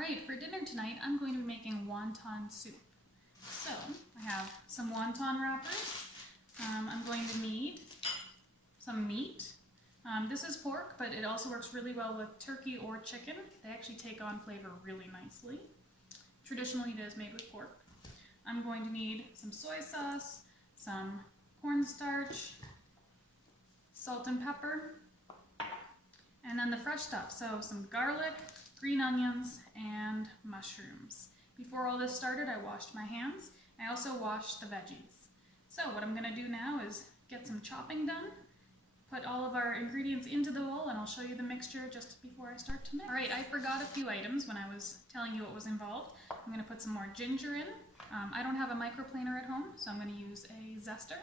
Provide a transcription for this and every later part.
Alright, for dinner tonight I'm going to be making wonton soup. So, I have some wonton wrappers. I'm going to need some meat. This is pork, but it also works really well with turkey or chicken. They actually take on flavor really nicely. Traditionally it is made with pork. I'm going to need some soy sauce, some cornstarch, salt and pepper, and then the fresh stuff, so some garlic, green onions, and mushrooms. Before all this started, I washed my hands. I also washed the veggies. So what I'm going to do now is get some chopping done, put all of our ingredients into the bowl, and I'll show you the mixture just before I start to mix. Alright, I forgot a few items when I was telling you what was involved. I'm going to put some more ginger in. I don't have a microplaner at home, so I'm going to use a zester.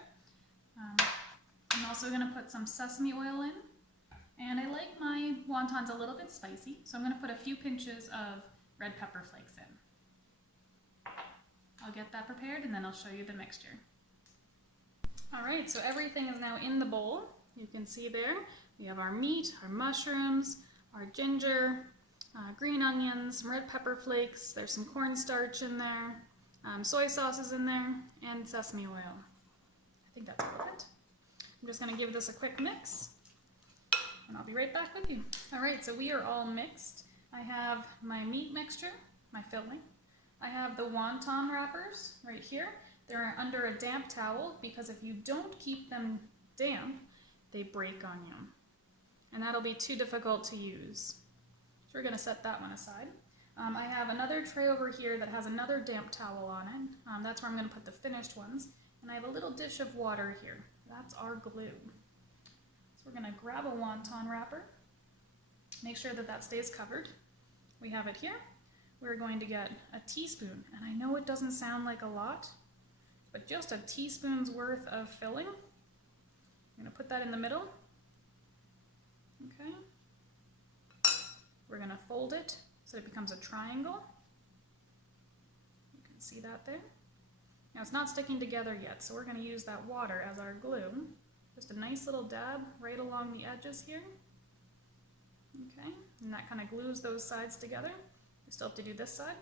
I'm also going to put some sesame oil in. And I like my wontons a little bit spicy, so I'm going to put a few pinches of red pepper flakes in. I'll get that prepared and then I'll show you the mixture. Alright, so everything is now in the bowl. You can see there, we have our meat, our mushrooms, our ginger, green onions, some red pepper flakes, there's some cornstarch in there, soy sauce is in there, and sesame oil. I think that's perfect. I'm just going to give this a quick mix. And I'll be right back with you. Alright, so we are all mixed. I have my meat mixture, my filling. I have the wonton wrappers right here. They're under a damp towel because if you don't keep them damp, they break on you. And that'll be too difficult to use. So we're going to set that one aside. I have another tray over here that has another damp towel on it. That's where I'm going to put the finished ones. And I have a little dish of water here. That's our glue. We're going to grab a wonton wrapper, make sure that that stays covered. We have it here. We're going to get a teaspoon, and I know it doesn't sound like a lot, but just a teaspoon's worth of filling. I'm going to put that in the middle. Okay. We're going to fold it so it becomes a triangle. You can see that there. Now it's not sticking together yet, so we're going to use that water as our glue. Just a nice little dab right along the edges here. Okay, and that kind of glues those sides together. We still have to do this side.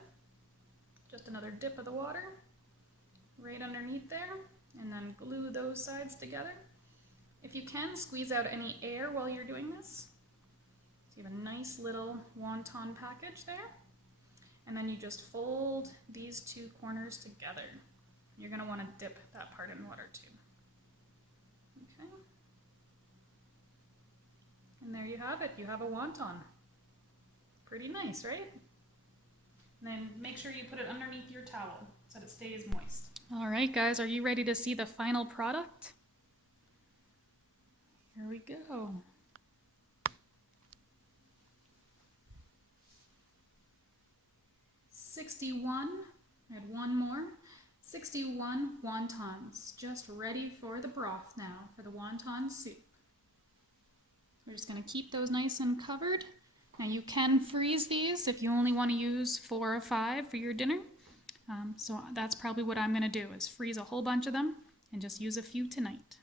Just another dip of the water right underneath there, and then glue those sides together. If you can, squeeze out any air while you're doing this. So you have a nice little wonton package there. And then you just fold these two corners together. You're going to want to dip that part in water too. Okay. And there you have it. You have a wonton. Pretty nice, right? And then make sure you put it underneath your towel so that it stays moist. All right, guys, are you ready to see the final product? Here we go. 61, I had one more. 61 wontons, just ready for the broth now, for the wonton soup. We're just going to keep those nice and covered. Now you can freeze these if you only want to use 4 or 5 for your dinner. So that's probably what I'm going to do, is freeze a whole bunch of them and just use a few tonight.